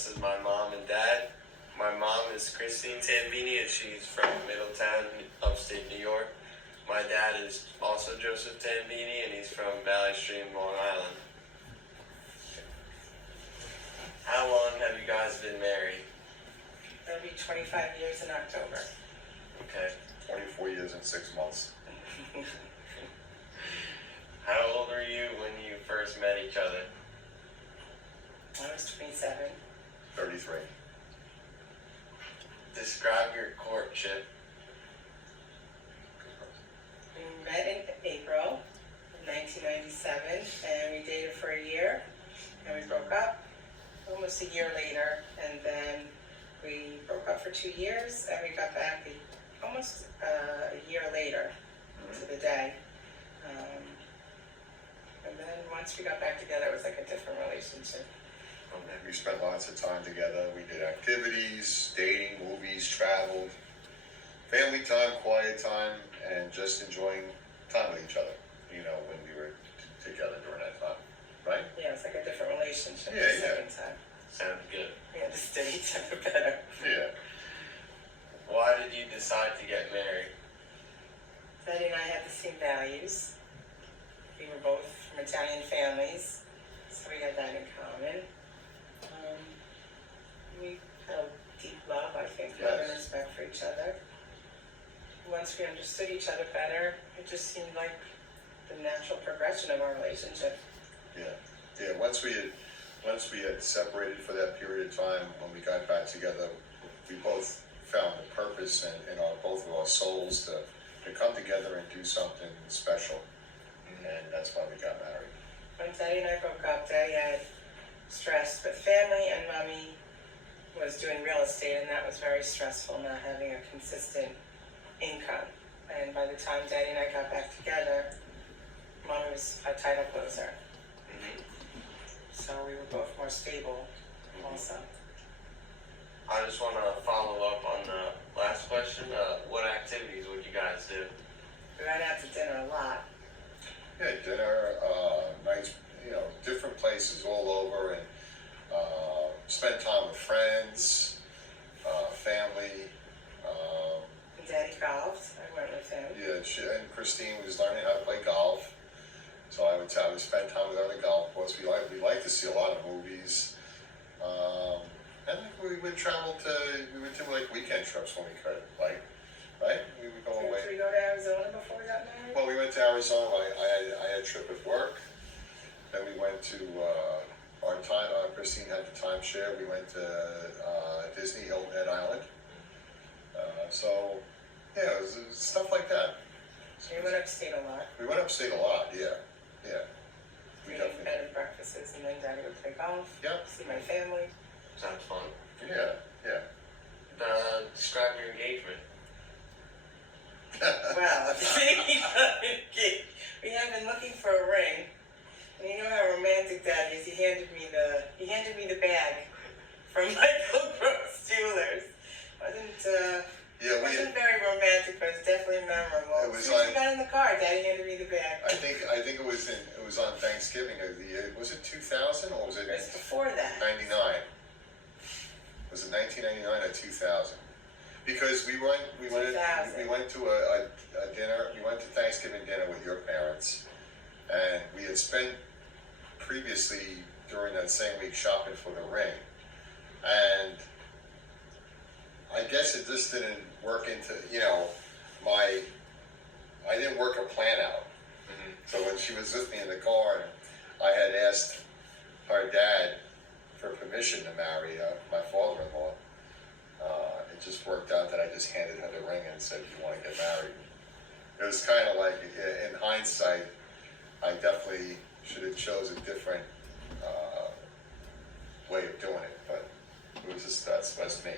this is my mom and dad. My mom is Christine Tambini, and she's from Middletown, upstate New York. My dad is also Joseph Tambini, and he's from Valley Stream, Long Island. How long have you guys been married? It'll be 25 years in October. Okay. 24 years and 6 months. How old were you when you first met each other? I was 27. 33. Describe your courtship. We met in April of 1997, and we dated for a year, and we broke up almost a year later, and then we broke up for 2 years, and we got back almost a year later to the day. And then once we got back together, it was like a different relationship. We spent lots of time together. We did activities, dating, movies, traveled, family time, quiet time, and just enjoying time with each other, you know, when we were together during that time, right? Yeah, it's like a different relationship Yeah, the second time. Sounds good. We understood each other better. Yeah. Why did you decide to get married? Freddie and I had the same values. We were both from Italian families, so we had that in common. We had deep love, I think, love and respect for each other. Once we understood each other better, it just seemed like the natural progression of our relationship. Yeah. Yeah. Once we had separated for that period of time, when we got back together, we both found the purpose in both of our souls to come together and do something special. And that's why we got married. When Daddy and I broke up, Daddy had stress with family, and Mommy was doing real estate, and that was very stressful, not having a consistent income. And by the time Daddy and I got back together, Mommy was a title closer. So we were both more stable also. I just want to follow up on the last question. What activities would you guys do? We went out to dinner a lot. Yeah, dinner, nights, you know, different places all over, and spent time with friends, family. Daddy golfed. I went with him. Yeah, and Christine was learning how to play golf, so I would spend time with her on the golf course. We like to see a lot of movies, and we would do like weekend trips when we could, like, right? We would go away. Did we go to Arizona before we got married? Well, we went to Arizona. I had a trip at work. Then we went to Christine had the timeshare. We went to Disney, Hilton Head Island. So, yeah, it was stuff like that. So we went upstate a lot. We went upstate a lot, yeah. We We ate definitely. bed and breakfasts, and then Daddy would play golf. Yeah. See my family. Sounds fun. Yeah. Describe your engagement. Well, we have been looking for a ring, and you know how romantic Daddy is. He handed me the bag from Michael Gross Jewelers. Wasn't very romantic, but it's definitely memorable. It was as soon as we got in the car, Daddy handed me the bag. I think it was on Thanksgiving of the year. Was it 2000 or was it It was before that. 99? Was it 1999 or 2000? Because we went to a dinner. We went to Thanksgiving dinner with your parents, and we had spent previously during that same week shopping for the ring, and I guess it just didn't work into, I didn't work a plan out. So when she was with me in the car, and I had asked her dad for permission to marry my father-in-law, it just worked out that I just handed her the ring and said, "You want to get married?" It was kind of like, in hindsight, I definitely should have chose a different way of doing it, but it was just, that's me.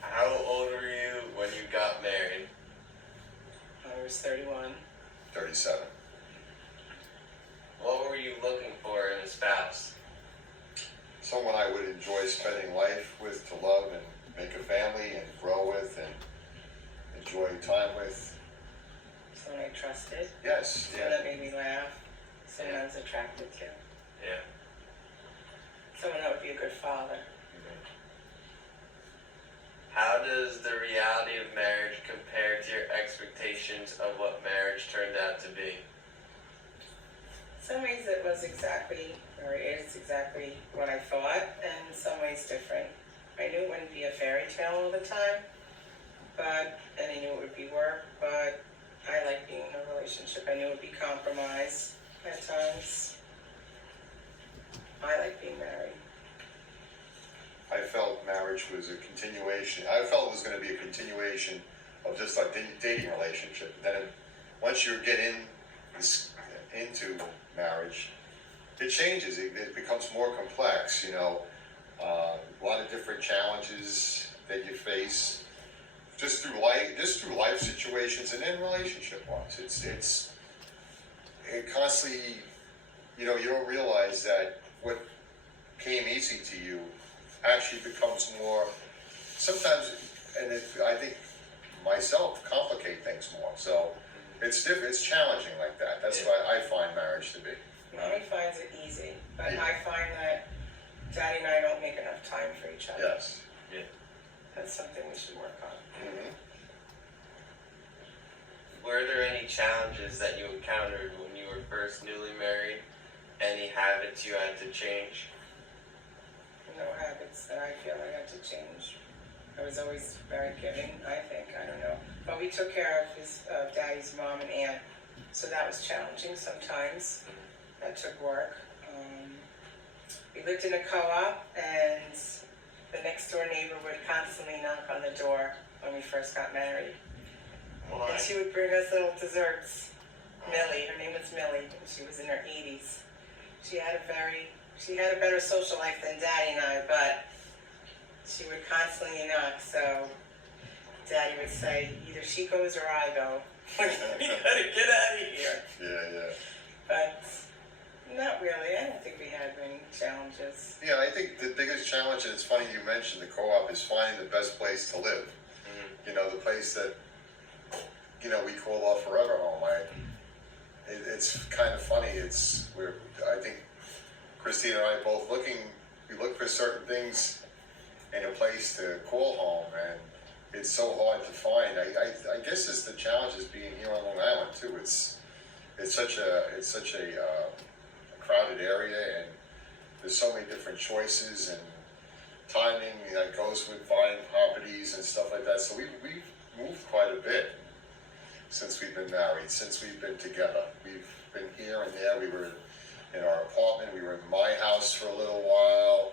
How old were you when you got married? I was 31. 37. What were you looking for in a spouse? Someone I would enjoy spending life with, to love and make a family and grow with and enjoy time with. Someone I trusted. Yes, Someone that made me laugh. Someone I was attracted to. Yeah. father. How does the reality of marriage compare to your expectations of what marriage turned out to be? In some ways it was exactly, or is exactly what I thought, and in some ways different. I knew it wouldn't be a fairy tale all the time, and I knew it would be work, but I like being in a relationship. I knew it would be compromise at times. I like being married. I felt marriage was a continuation. I felt it was going to be a continuation of just like dating relationship. Then once you get into marriage, it changes. It becomes more complex. A lot of different challenges that you face just through life situations, and then relationship wise. It constantly. You don't realize that what came easy to you actually becomes more, sometimes, and I think myself, complicate things more. So it's different, it's challenging like that. That's what I find marriage to be. Mommy finds it easy, but Yeah. I find that Daddy and I don't make enough time for each other. Yes. Yeah. That's something we should work on. Mm-hmm. Were there any challenges that you encountered when you were first newly married? Any habits you had to change? No habits that I feel I had to change. I was always very giving, I think, I don't know. But we took care of Daddy's mom and aunt, so that was challenging sometimes. That took work. We lived in a co-op, and the next door neighbor would constantly knock on the door when we first got married. Why? And she would bring us little desserts. Millie, her name was Millie, and she was in her 80s. She had a better social life than Daddy and I, but she would constantly knock, so Daddy would say, either she goes or I go. We gotta get out of here. Yeah. But not really. I don't think we had many challenges. Yeah, I think the biggest challenge, and it's funny you mentioned the co-op, is finding the best place to live. Mm-hmm. The place that, we call our forever home. It's kind of funny. I think Christine and I both we look for certain things in a place to call home, and it's so hard to find. I guess it's the challenge is being here on Long Island too. It's such a crowded area, and there's so many different choices and timing that goes with buying properties and stuff like that. So we've moved quite a bit since we've been married, since we've been together. We've been here and there. We were in our apartment. We were in my house for a little while.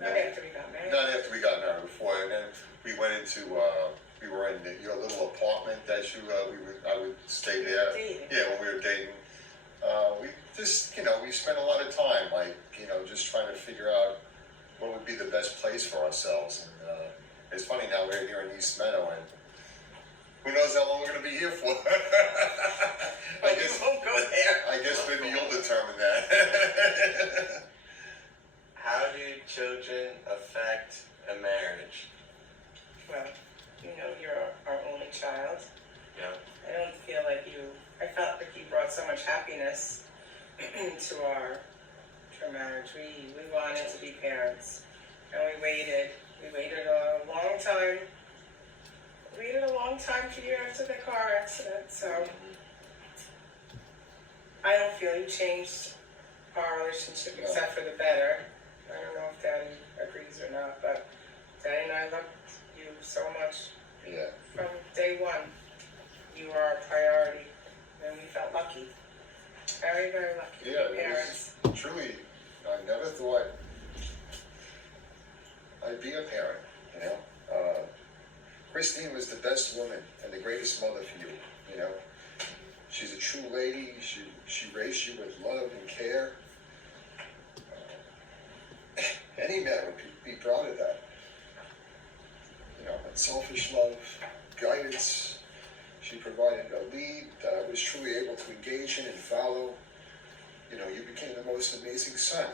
Not after we got married. Not after we got married, before, and then we went into. We were in your little apartment that I would stay there. Dating. Yeah, when we were dating. We just, we spent a lot of time, just trying to figure out what would be the best place for ourselves. And it's funny now we're here in East Meadow, and who knows how long we're going to be here for? I guess We won't go there. I guess maybe you'll determine that. How do children affect a marriage? Well, you're our only child. Yeah. I don't feel like I felt like you brought so much happiness to our marriage. We wanted to be parents, and we waited a long time. We waited a long time for you after the car accident, so I don't feel you changed our relationship except for the better. I don't know if Daddy agrees or not, but Daddy and I loved you so much. Yeah. From day one, you were our priority, and we felt lucky. Very, very lucky to Yeah, be parents. Truly, I never thought I'd be a parent, Christine was the best woman and the greatest mother for you, She's a true lady. She raised you with love and care. Any man would be proud of that. Unselfish love, guidance. She provided a lead that I was truly able to engage in and follow. You became the most amazing son.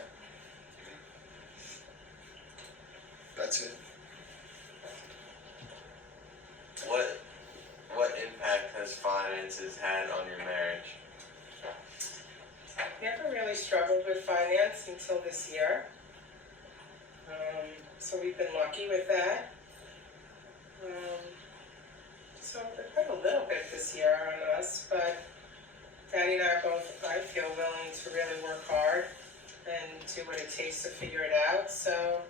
That's it. What impact has finances had on your marriage? Never really struggled with finance until this year. So we've been lucky with that. So they put a little bit this year on us, but Daddy and I are both, I feel, willing to really work hard and do what it takes to figure it out. So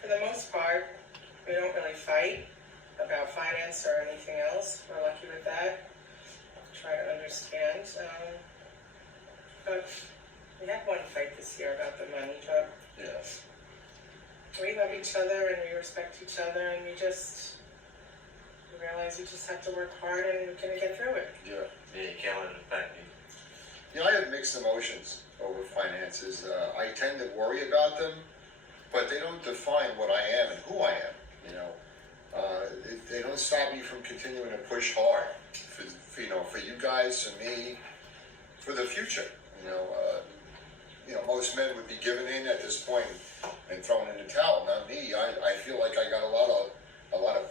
for the most part, we don't really fight about finance or anything else. We're lucky with that. Try to understand. But we had one fight this year about the money, but Yeah. we love each other and we respect each other, and we realize we just have to work hard and we're gonna get through it. Yeah. Yeah, you can't let it affect you. You know, I have mixed emotions over finances. I tend to worry about them, but they don't define what I am and who I am. You know, they don't stop me from continuing to push hard for you guys, for me, for the future. Most men would be giving in at this point and throwing in the towel. Not me. I feel like I got a lot of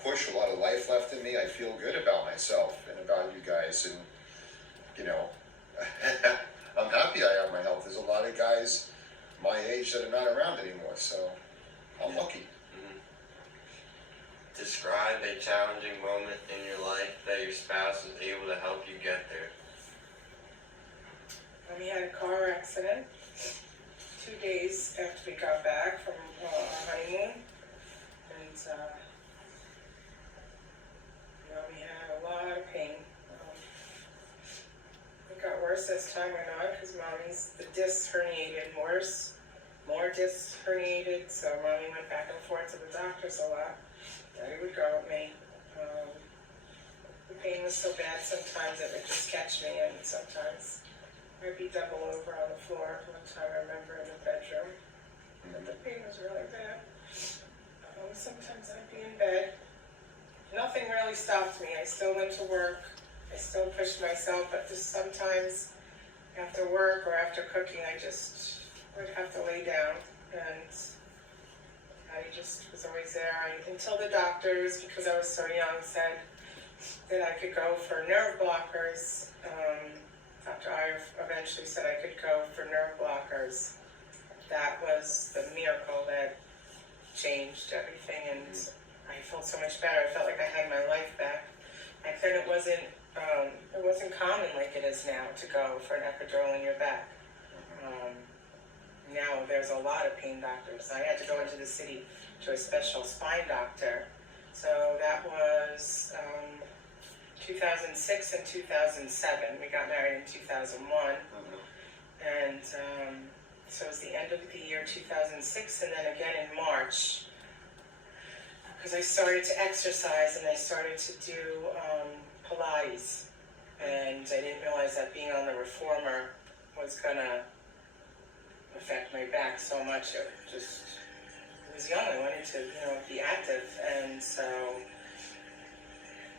push, a lot of life left in me. I feel good about myself and about you guys, and I'm happy I have my health. There's a lot of guys my age that are not around anymore, so I'm lucky. Describe a challenging moment in your life that your spouse was able to help you get there. We had a car accident 2 days after we got back from our honeymoon, and we had a lot of pain. It got worse as time went on because the discs herniated worse, more discs herniated, so Mommy went back and forth to the doctors a lot. Daddy would go with me. The pain was so bad sometimes it would just catch me, and sometimes I'd be double over on the floor. One time I remember in the bedroom, and the pain was really bad. Sometimes I'd be in bed. Nothing really stopped me. I still went to work. I still pushed myself, but just sometimes after work or after cooking, I just would have to lay down, and I just was always there until the doctors, because I was so young, said that I could go for nerve blockers. Dr. Iyer eventually said I could go for nerve blockers. That was the miracle that changed everything, and I felt so much better. I felt like I had my life back. Back then it wasn't common like it is now to go for an epidural in your back. Now there's a lot of pain doctors. I had to go into the city to a special spine doctor. So that was 2006 and 2007. We got married in 2001. And so it was the end of the year 2006, and then again in March, because I started to exercise and I started to do Pilates. And I didn't realize that being on the reformer was gonna affect my back so much. I was young, I wanted to, be active, and so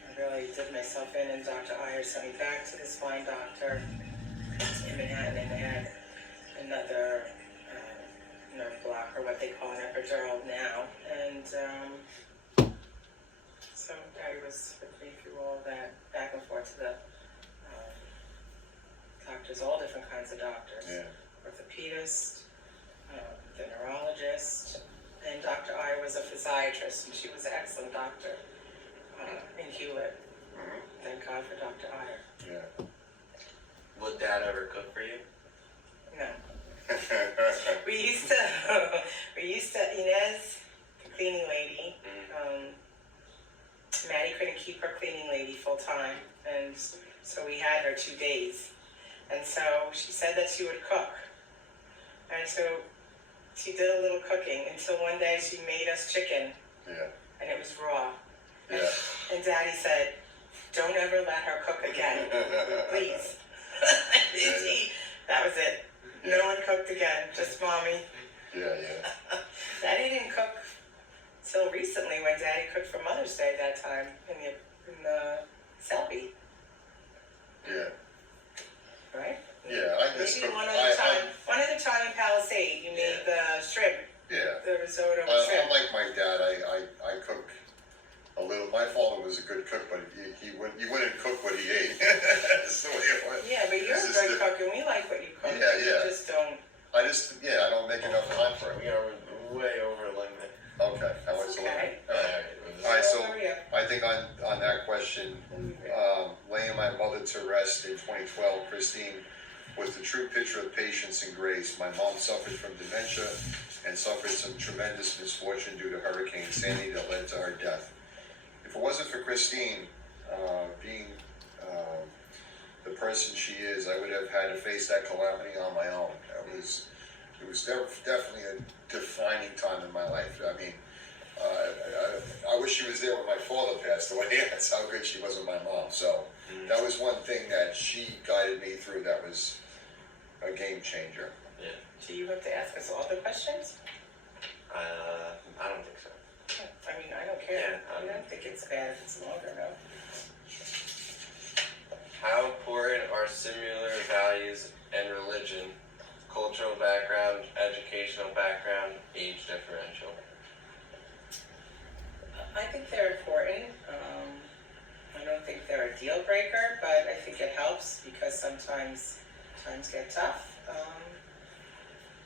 I really did myself in, and Dr. Iyer sent me back to the spine doctor in Manhattan, and they had another nerve blocker, what they call an epidural now, and so Daddy was with me through all that, back and forth to the doctors, all different kinds of doctors. Yeah. Orthopedist, the neurologist, and Dr. Iyer was a physiatrist, and she was an excellent doctor in Hewlett. Thank God for Dr. Iyer. Yeah. Would Dad ever cook for you? No. We used to, Inez, the cleaning lady, Maddie couldn't keep her cleaning lady full time, and so we had her 2 days. And so she said that she would cook. And so she did a little cooking until one day she made us chicken. Yeah. And it was raw. Yeah. And Daddy said, "Don't ever let her cook again, please." That was it. No one cooked again, just Mommy. Yeah. Daddy didn't cook till recently when Daddy cooked for Mother's Day that time in the Selby. Yeah. Right? Yeah, I just Maybe cook. one other time in Palisade, you made the shrimp, Yeah. the risotto with I'm shrimp. like my dad. I cook a little. My father was a good cook, but he wouldn't cook what he ate. That's the way it was. Yeah, but you're a good cook, and we like what you cook. Yeah. You just don't. I don't make enough time for it. We are way over length mother to rest in 2012, Christine was the true picture of patience and grace. My mom suffered from dementia and suffered some tremendous misfortune due to Hurricane Sandy that led to her death. If it wasn't for Christine being the person she is, I would have had to face that calamity on my own. It was definitely a defining time in my life. I mean, I wish she was there when my father passed away. That's how good she was with my mom. So that was one thing that she guided me through. That was a game changer. Yeah. Do you have to ask us all the questions? I don't think so. I mean, I don't care. Yeah, I don't think it's bad if it's longer, no. How important are similar values and religion, cultural background, educational background, age differential? I think they're important. I don't think they're a deal breaker, but I think it helps because sometimes times get tough.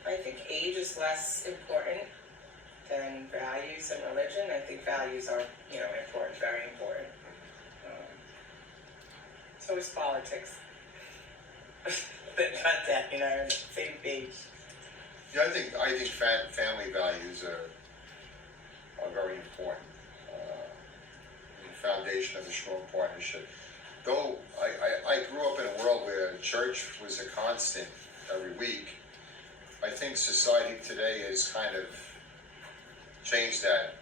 I think age is less important than values and religion. I think values are, important, very important. So is politics. But not that, on the same page. Yeah, I think family values are very important. The foundation of a strong partnership. Though I grew up in a world where church was a constant every week, I think society today has kind of changed that,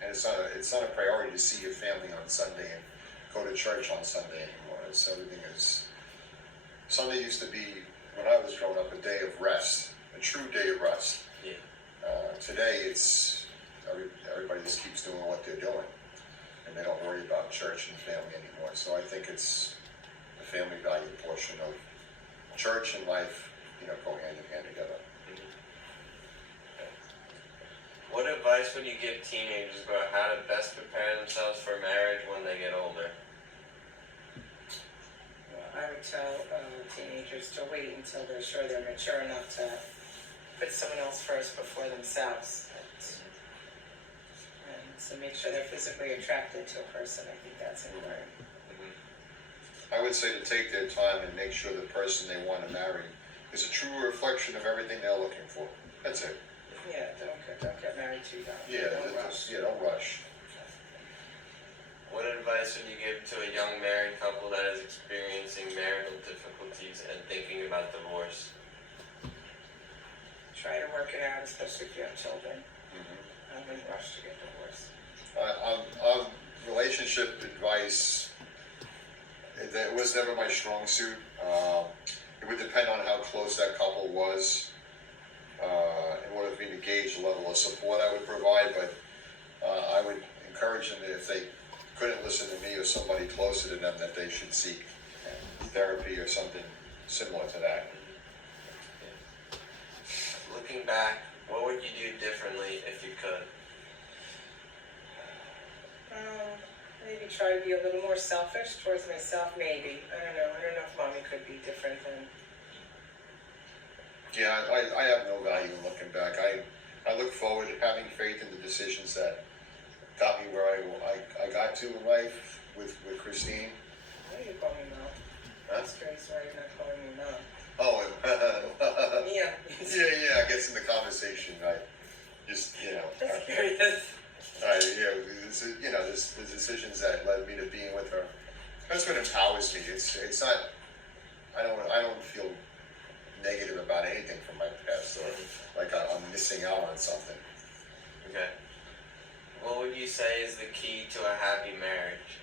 and it's not a priority to see your family on Sunday and go to church on Sunday anymore. It's everything is. Sunday used to be, when I was growing up, a day of rest, a true day of rest. Yeah. Today it's everybody just keeps doing what they're doing, and they don't worry about church and family anymore. So I think it's the family value portion of church and life, go hand in hand together. What advice would you give teenagers about how to best prepare themselves for marriage when they get older? Well, I would tell teenagers to wait until they're sure they're mature enough to put someone else first before themselves. And so make sure they're physically attracted to a person. I think that's important. I would say to take their time and make sure the person they want to marry is a true reflection of everything they're looking for. That's it. Yeah, don't get married too young. Yeah, Don't rush. don't rush. What advice would you give to a young married couple that is experiencing marital difficulties and thinking about divorce? Try to work it out, especially if you have children. I wouldn't rush to get divorced. Relationship advice, that was never my strong suit. It would depend on how close that couple was in order for me to gauge the level of support I would provide, but I would encourage them that if they couldn't listen to me or somebody closer to them, that they should seek therapy or something similar to that. Looking back, what would you do differently if you could? Maybe try to be a little more selfish towards myself, maybe. I don't know if mommy could be different than... Yeah, I have no value in looking back. I look forward to having faith in the decisions that got me where I got to in life with Christine. Why do you call me mom? Huh? I'm just curious why you're not calling me mom. Oh, Yeah. yeah, I guess in the conversation, I just, Just curious. the decisions that led me to being with her. That's what empowers me. It's not. I don't feel negative about anything from my past or like I'm missing out on something. Okay. What would you say is the key to a happy marriage?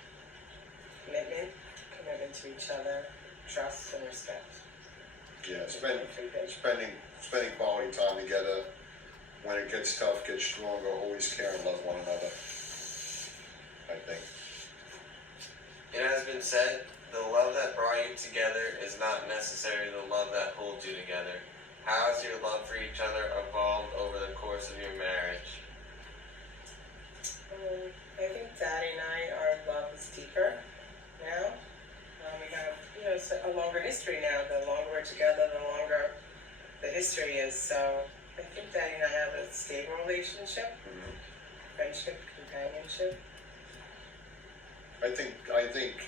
Commitment to each other, trust and respect. Yeah, spending quality time together. When it gets tough, get stronger. Always care and love one another. I think. It has been said, the love that brought you together is not necessarily the love that holds you together. How has your love for each other evolved over the course of your marriage? I think Daddy and our love is deeper now. We have, a longer history now. The longer we're together, the longer the history is. So I think Daddy and I have a stable relationship, friendship, companionship. I think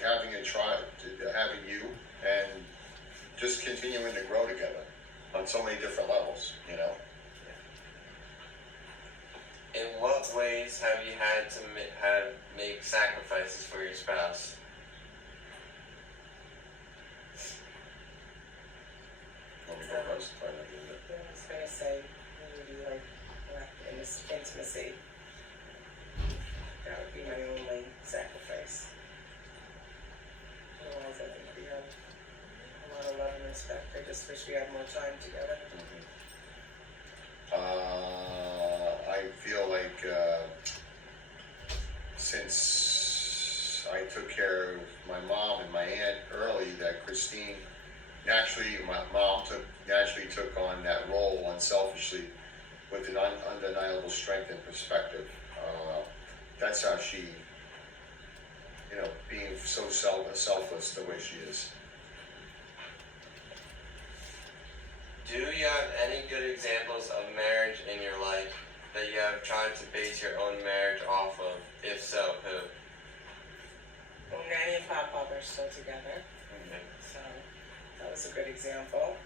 having a tribe, having you, and just continuing to grow together on so many different levels, you know. In what ways have you had to make sacrifices for your spouse? Let me go first. Try not to do that. I was gonna say, maybe like intimacy. That would be my only sacrifice. Otherwise, I think we have a lot of love and respect. I just wish we had more time together. I feel like since I took care of my mom and my aunt early, that Christine my mom naturally took on that role unselfishly with an undeniable strength and perspective. That's how she, being so selfless the way she is. Do you have any good examples of marriage in your life that you have tried to base your own marriage off of? If so, who? Well, Nanny and Papa are still together, Okay. so that was a good example.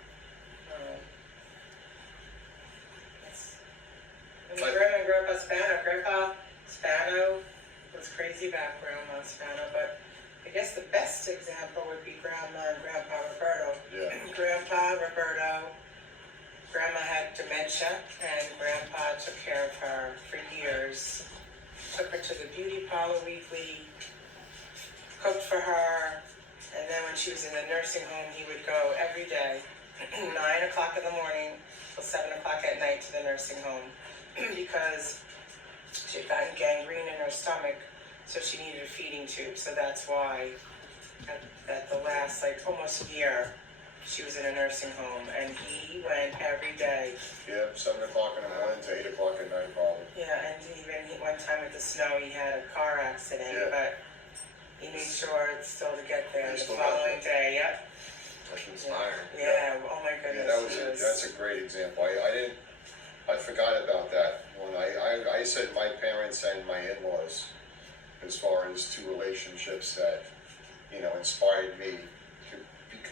Grandma grew up on Spano. Grandpa Spano was crazy about Grandma Spano, but I guess the best example would be Grandma and Grandpa Roberto. Yeah. Grandpa Roberto, Grandma had dementia, and Grandpa took care of her for years. Took her to the beauty parlor weekly, cooked for her, and then when she was in the nursing home, he would go every day, 9 o'clock in the morning till 7 o'clock at night to the nursing home because she had gotten gangrene in her stomach, so she needed a feeding tube. So that's why at the last, almost year, she was in a nursing home, and he went every day. Yeah, 7 o'clock in the morning to 8 o'clock at night, probably. Yeah, and even one time with the snow, he had a car accident, Yeah. but he made sure still to get there He the still got following day. Yep. That's inspiring. Yeah. Oh my Yeah, goodness. that's a great example. I forgot about that when I said my parents and my in-laws, as far as two relationships that, inspired me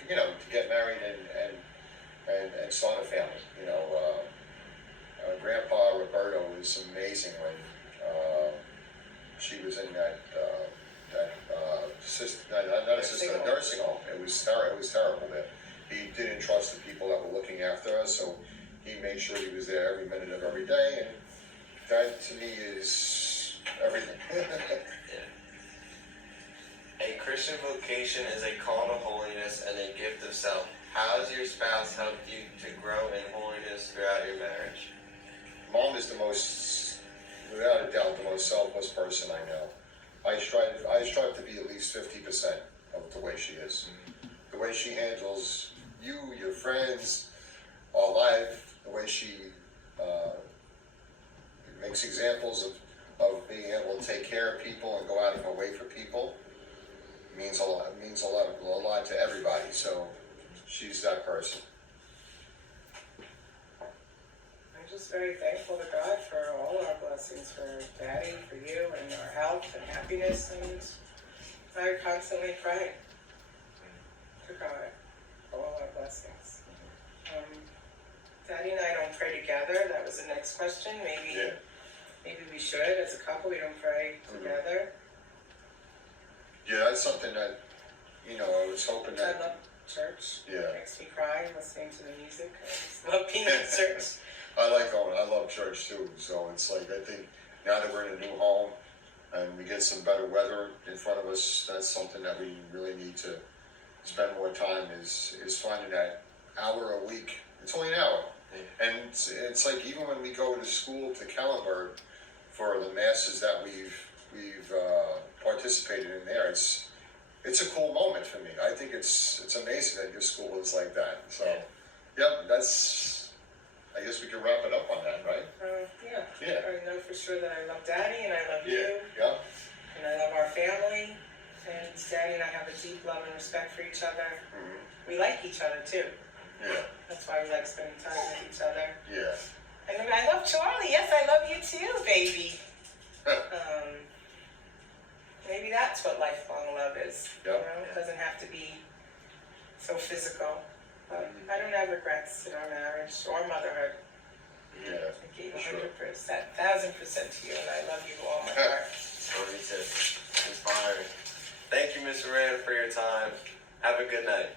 to get married and start a family. Grandpa Roberto was amazing when she was in that nursing home. It was terrible there. He didn't trust the people that were looking after us, so he made sure he was there every minute of every day, and that to me is everything. A Christian vocation is a call to holiness and a gift of self. How has your spouse helped you to grow in holiness throughout your marriage? Mom is without a doubt, the most selfless person I know. I strive to be at least 50% of the way she is. The way she handles you, your friends, our life, the way she makes examples of being able to take care of people and go out of her way for people means a lot to everybody. So she's that person. I'm just very thankful to God for all our blessings, for Daddy, for you, and our health and happiness, and I constantly pray to God for all our blessings. Daddy and I don't pray together. That was the next question. Maybe we should. As a couple, we don't pray together. Yeah, that's something that, I was hoping that. I love church. Yeah. It makes me cry listening to the music. I just love being in church. I love church too. So it's I think now that we're in a new home and we get some better weather in front of us, that's something that we really need to spend more time is finding that hour a week. It's only an hour. And it's like even when we go to school to Kellenberg for the masses that we've participated in there, it's a cool moment for me. I think it's amazing that your school is like that. So, yep, I guess we can wrap it up on that, right? Yeah. I know for sure that I love Daddy and I love you. Yeah. And I love our family. And Daddy and I have a deep love and respect for each other. Mm-hmm. We like each other too. Yeah. That's why we like spending time with each other. Yeah. And then I love Charlie. Yes, I love you too, baby. maybe that's what lifelong love is. You Yep. know, it doesn't have to be so physical. But I don't have regrets in our marriage or motherhood. Yeah. I gave For sure. 100%, 1,000% to you, and I love you with all my heart. Oh, me too. Inspiring. Thank you, Miss Rand, for your time. Have a good night.